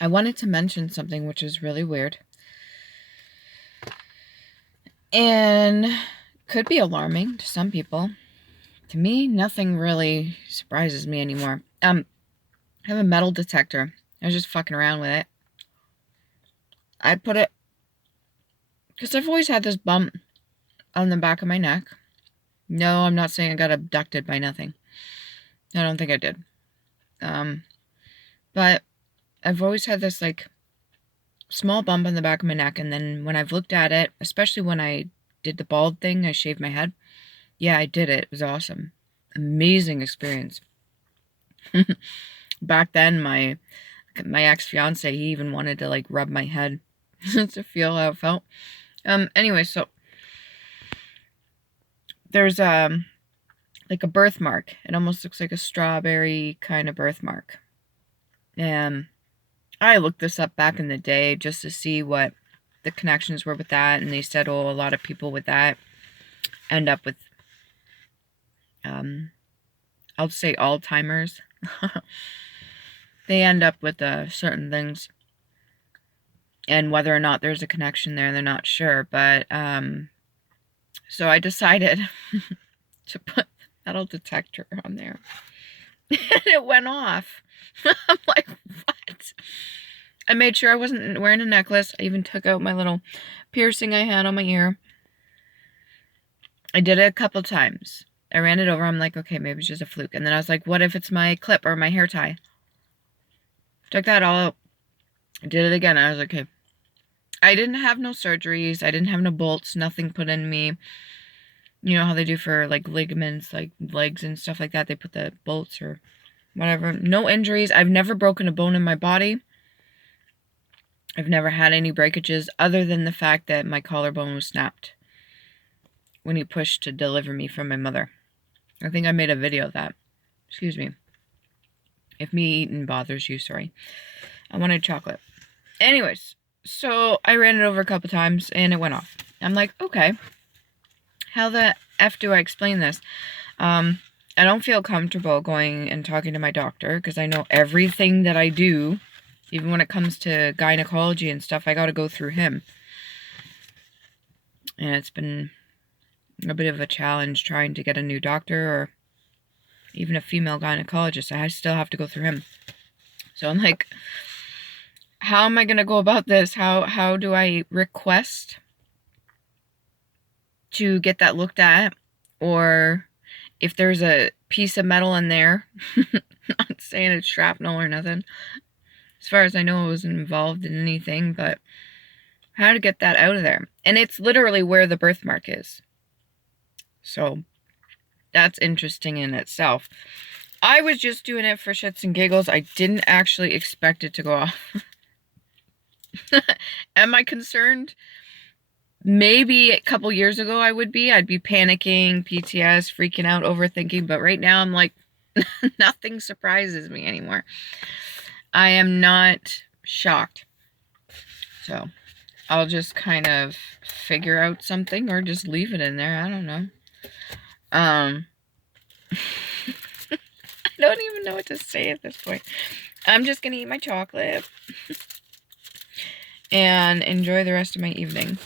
I wanted to mention something which is really weird. And could be alarming to some people. To me, nothing really surprises me anymore. I have a metal detector. I was just fucking around with it. I put it, because I've always had this bump on the back of my neck. No, I'm not saying I got abducted by nothing. I don't think I did. But I've always had this, like, small bump on the back of my neck, and then when I've looked at it, especially when I did the bald thing, I shaved my head. Yeah, I did it. It was awesome. Amazing experience. Back then, my ex-fiance, he even wanted to, like, rub my head to feel how it felt. Anyway, so there's like a birthmark. It almost looks like a strawberry kind of birthmark. And I looked this up back in the day just to see what the connections were with that, and they said, oh, a lot of people with that end up with I'll say Alzheimer's. They end up with certain things, and whether or not there's a connection there, they're not sure. But so I decided to put the metal detector on there, and it went off. I'm like, what? I made sure I wasn't wearing a necklace. I even took out my little piercing I had on my ear. I did it a couple times. I ran it over. I'm like, okay, maybe it's just a fluke. And then I was like, what if it's my clip or my hair tie? Took that all out. I did it again. I was like, okay. I didn't have no surgeries. I didn't have no bolts. Nothing put in me. You know how they do for, like, ligaments, like legs and stuff like that. They put the bolts or whatever. No injuries. I've never broken a bone in my body. I've never had any breakages other than the fact that my collarbone was snapped when he pushed to deliver me from my mother. I think I made a video of that. Excuse me. If me eating bothers you, sorry. I wanted chocolate. Anyways, so I ran it over a couple times and it went off. I'm like, okay. How the F do I explain this? I don't feel comfortable going and talking to my doctor because I know everything that I do, even when it comes to gynecology and stuff, I got to go through him. And it's been a bit of a challenge trying to get a new doctor or even a female gynecologist. I still have to go through him. So I'm like, how am I going to go about this? How do I request to get that looked at? Or if there's a piece of metal in there, not saying it's shrapnel or nothing. As far as I know, I wasn't involved in anything, but how to get that out of there. And it's literally where the birthmark is. So that's interesting in itself. I was just doing it for shits and giggles. I didn't actually expect it to go off. Am I concerned? Maybe a couple years ago I would be. I'd be panicking, PTS, freaking out, overthinking. But right now I'm like, nothing surprises me anymore. I am not shocked. So I'll just kind of figure out something or just leave it in there. I don't know. I don't even know what to say at this point. I'm just going to eat my chocolate and enjoy the rest of my evening.